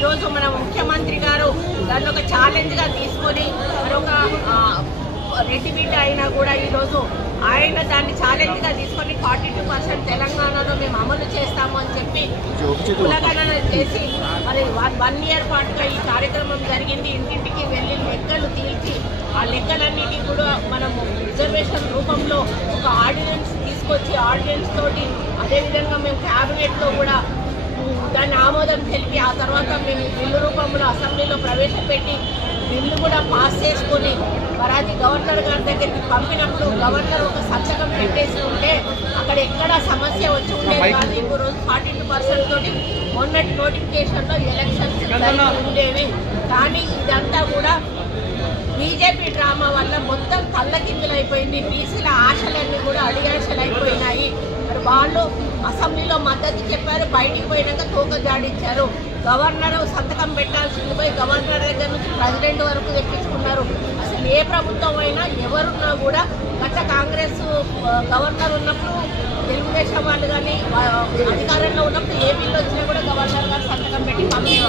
ఈరోజు మన ముఖ్యమంత్రి గారు దాన్ని ఒక ఛాలెంజ్గా తీసుకొని మరొక రెడ్డి బిడ్డ అయినా కూడా ఈరోజు ఆయన దాన్ని ఛాలెంజ్గా తీసుకొని 42% తెలంగాణలో మేము అమలు చేస్తాము అని చెప్పి కులగణన చేసి మరి 1 ఇయర్ పాటుగా ఈ కార్యక్రమం జరిగింది. ఇంటింటికి వెళ్ళి లెక్కలు తీర్చి ఆ లెక్కలన్నిటికీ కూడా మనము రిజర్వేషన్ రూపంలో ఒక ఆర్డినెన్స్ తీసుకొచ్చి ఆర్డినెన్స్ తోటి అదేవిధంగా మేము క్యాబినెట్లో కూడా దాన్ని ఆమోదం తెలిపి ఆ తర్వాత మేము బిల్లు రూపంలో అసెంబ్లీలో ప్రవేశపెట్టి బిల్లు కూడా పాస్ చేసుకొని మరి అది గవర్నర్ గారి దగ్గరికి పంపినప్పుడు గవర్నర్ ఒక సంతకం పెట్టేసి ఉంటే అక్కడ ఎక్కడ సమస్య వచ్చి ఉండేది కాదు. ఇప్పుడు 42% తోటి మొన్నటి నోటిఫికేషన్లో ఎలక్షన్స్ ఉండేవి. కానీ ఇదంతా కూడా బీజేపీ డ్రామా వల్ల మొత్తం తల్లకిందులైపోయింది. బీసీల ఆశలన్నీ కూడా అడియాశలు అయిపోయినాయి. మరి వాళ్ళు అసెంబ్లీలో మద్దతు చెప్పారు, బయటికి పోయినాక తోక జాడించారు. గవర్నర్ సంతకం పెట్టాల్సింది పోయి గవర్నర్ దగ్గర నుంచి ప్రెసిడెంట్ వరకు తెప్పించుకున్నారు. అసలు ఏ ప్రభుత్వం అయినా ఎవరున్నా కూడా గత కాంగ్రెస్ గవర్నర్ ఉన్నప్పుడు తెలుగుదేశం వాళ్ళు కానీ అధికారంలో ఉన్నప్పుడు ఏ బిల్లు వచ్చినా కూడా గవర్నర్ గారు సంతకం పెట్టి పంపేవారు.